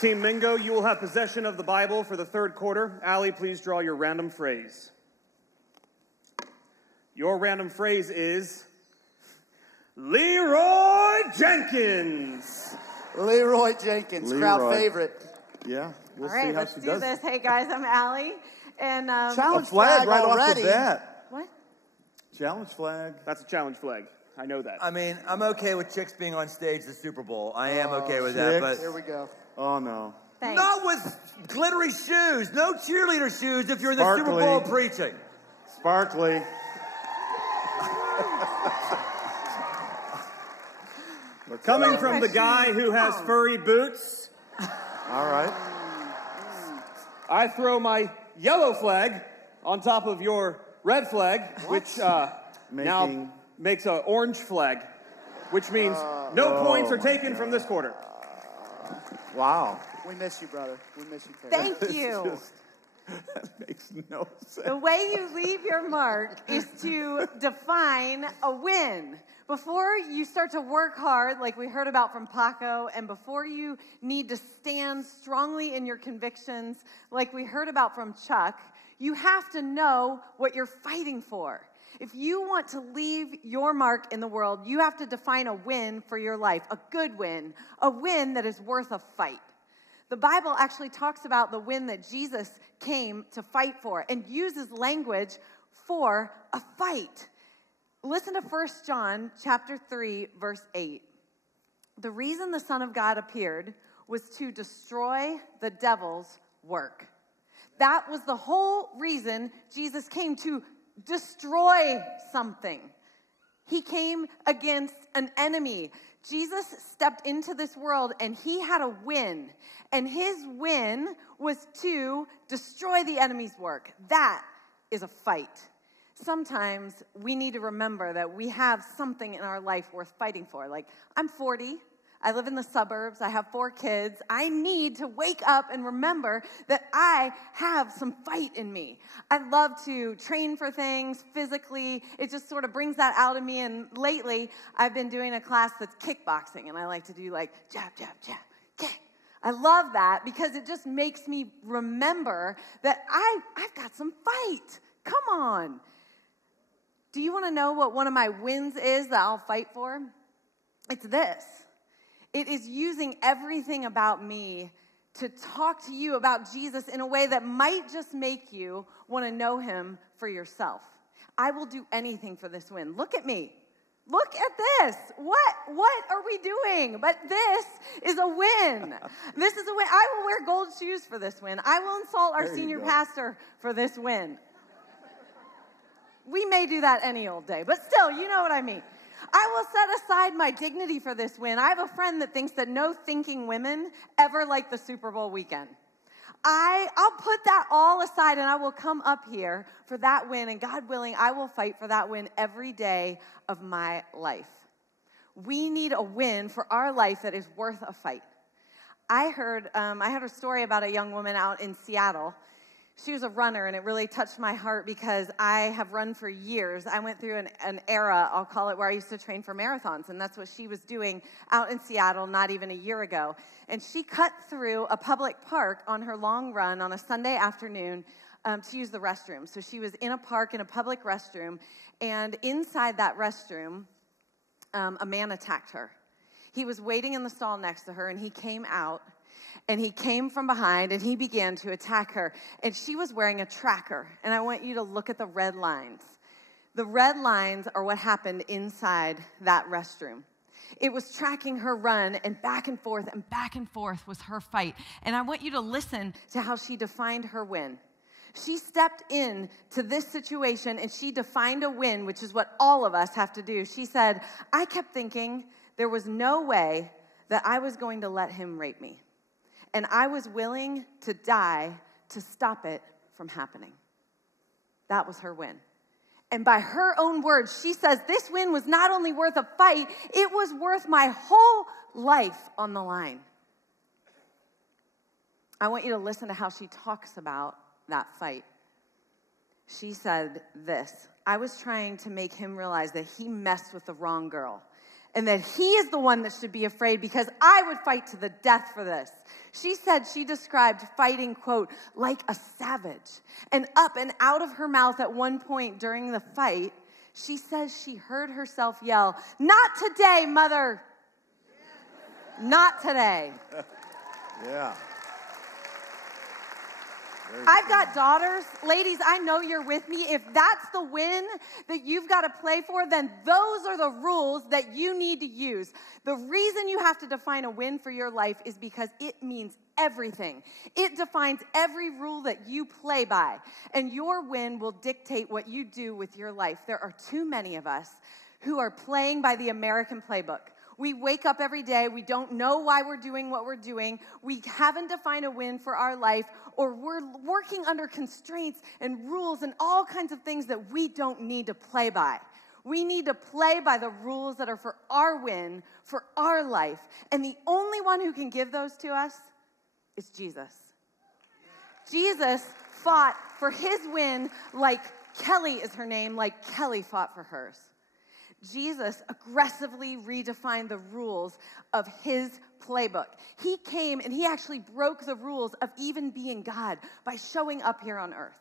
Team Mingo, you will have possession of the Bible for the third quarter. Alli, please draw your random phrase. Your random phrase is Leroy Jenkins. Leroy Jenkins, crowd favorite. Yeah, we'll see how she does. All right, let's do this. Hey, guys, I'm Alli. And challenge flag right already. Off the bat. What? Challenge flag. That's a challenge flag. I know that. I mean, I'm okay with chicks being on stage at the Super Bowl. I am okay with that. But here we go. Oh, no. Thanks. Not with glittery shoes. No cheerleader shoes if you're in the Super Bowl preaching. Sparkly. Coming from the guy who has furry boots. All right. I throw my yellow flag on top of your red flag, which now makes an orange flag, which means no points are taken from this quarter. Wow. We miss you, brother. We miss you, Kate. Thank you. That makes no sense. The way you leave your mark is to define a win. Before you start to work hard, like we heard about from Paco, and before you need to stand strongly in your convictions, like we heard about from Chuck, you have to know what you're fighting for. If you want to leave your mark in the world, you have to define a win for your life, a good win, a win that is worth a fight. The Bible actually talks about the win that Jesus came to fight for and uses language for a fight. Listen to 1 John chapter 3, verse 8. The reason the Son of God appeared was to destroy the devil's work. That was the whole reason Jesus came, to destroy something. He came against an enemy. Jesus stepped into this world and he had a win. And his win was to destroy the enemy's work. That is a fight. Sometimes we need to remember that we have something in our life worth fighting for. Like, I'm 40. I live in the suburbs. I have 4 kids. I need to wake up and remember that I have some fight in me. I love to train for things physically. It just sort of brings that out of me. And lately, I've been doing a class that's kickboxing, and I like to do like jab, jab, jab, kick. I love that because it just makes me remember that I've got some fight. Come on. Do you want to know what one of my wins is that I'll fight for? It's this. It is using everything about me to talk to you about Jesus in a way that might just make you want to know him for yourself. I will do anything for this win. Look at me. Look at this. What are we doing? But this is a win. This is a win. I will wear gold shoes for this win. I will insult our senior pastor for this win. We may do that any old day, but still, you know what I mean. I will set aside my dignity for this win. I have a friend that thinks that no thinking women ever like the Super Bowl weekend. I'll put that all aside and I will come up here for that win, and God willing, I will fight for that win every day of my life. We need a win for our life that is worth a fight. I heard a story about a young woman out in Seattle. She was a runner, and it really touched my heart because I have run for years. I went through an era, I'll call it, where I used to train for marathons, and that's what she was doing out in Seattle not even a year ago. And she cut through a public park on her long run on a Sunday afternoon to use the restroom. So she was in a park in a public restroom, and inside that restroom, a man attacked her. He was waiting in the stall next to her, and he came out. And he came from behind, and he began to attack her. And she was wearing a tracker. And I want you to look at the red lines. The red lines are what happened inside that restroom. It was tracking her run, and back and forth was her fight. And I want you to listen to how she defined her win. She stepped in to this situation, and she defined a win, which is what all of us have to do. She said, I kept thinking there was no way that I was going to let him rape me. And I was willing to die to stop it from happening. That was her win. And by her own words, she says, this win was not only worth a fight, it was worth my whole life on the line. I want you to listen to how she talks about that fight. She said this, I was trying to make him realize that he messed with the wrong girl. and that he is the one that should be afraid because I would fight to the death for this. She said she described fighting, quote, like a savage. And up and out of her mouth at one point during the fight, she says she heard herself yell, "Not today, mother. Not today." Yeah. I've got daughters. Ladies, I know you're with me. If that's the win that you've got to play for, then those are the rules that you need to use. The reason you have to define a win for your life is because it means everything. It defines every rule that you play by. And your win will dictate what you do with your life. There are too many of us who are playing by the American playbook. We wake up every day. We don't know why we're doing what we're doing. We haven't defined a win for our life, or we're working under constraints and rules and all kinds of things that we don't need to play by. We need to play by the rules that are for our win, for our life. And the only one who can give those to us is Jesus. Jesus fought for his win like Kelly is her name, like Kelly fought for hers. Jesus aggressively redefined the rules of his playbook. He came and he actually broke the rules of even being God by showing up here on earth.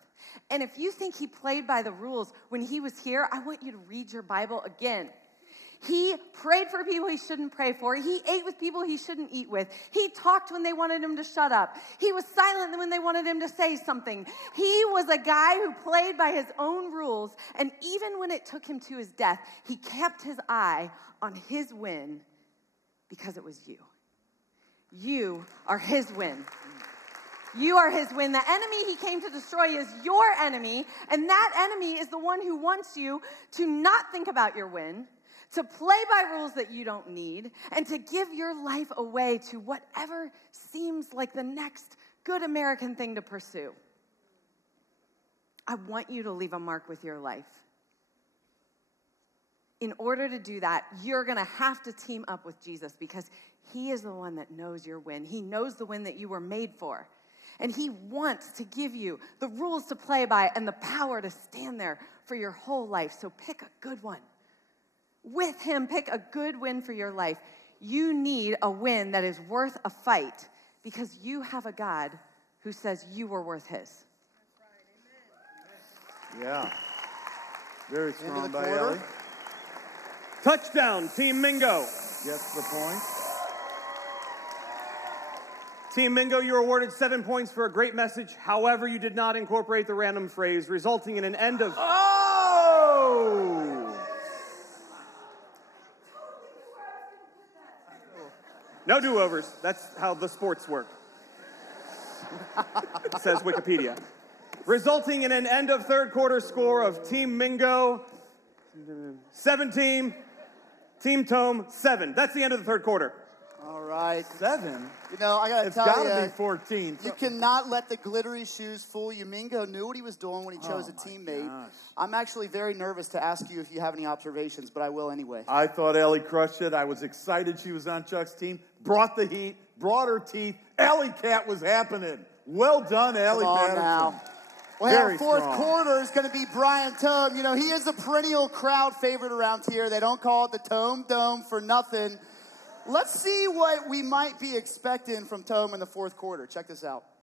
And if you think he played by the rules when he was here, I want you to read your Bible again. He prayed for people he shouldn't pray for. He ate with people he shouldn't eat with. He talked when they wanted him to shut up. He was silent when they wanted him to say something. He was a guy who played by his own rules, and even when it took him to his death, he kept his eye on his win because it was you. You are his win. You are his win. The enemy he came to destroy is your enemy, and that enemy is the one who wants you to not think about your win, to play by rules that you don't need, and to give your life away to whatever seems like the next good American thing to pursue. I want you to leave a mark with your life. In order to do that, you're going to have to team up with Jesus because he is the one that knows your win. He knows the win that you were made for. And he wants to give you the rules to play by and the power to stand there for your whole life. So pick a good one. With him, pick a good win for your life. You need a win that is worth a fight because you have a God who says you were worth his. Yeah. Very strong by Ellie. Touchdown, Team Mingo. Gets the point. Team Mingo, you're awarded 7 points for a great message. However, you did not incorporate the random phrase, resulting in an end of... Oh! No do-overs. That's how the sports work. Says Wikipedia. Resulting in an end of third quarter score of Team Mingo 17, Team Tome 7. That's the end of the third quarter. All right. 7? You know, I got to tell you. It's got to be 14. You cannot let the glittery shoes fool you. Mingo knew what he was doing when he chose a teammate. Gosh. I'm actually very nervous to ask you if you have any observations, but I will anyway. I thought Ellie crushed it. I was excited she was on Chuck's team. Brought the heat. Brought her teeth. Ellie Cat was happening. Well done, Alli Patterson. Now. Well, Very our fourth strong. quarter is going to be Brian Tome. You know, he is a perennial crowd favorite around here. They don't call it the Tome Dome for nothing. Let's see what we might be expecting from Tome in the fourth quarter. Check this out.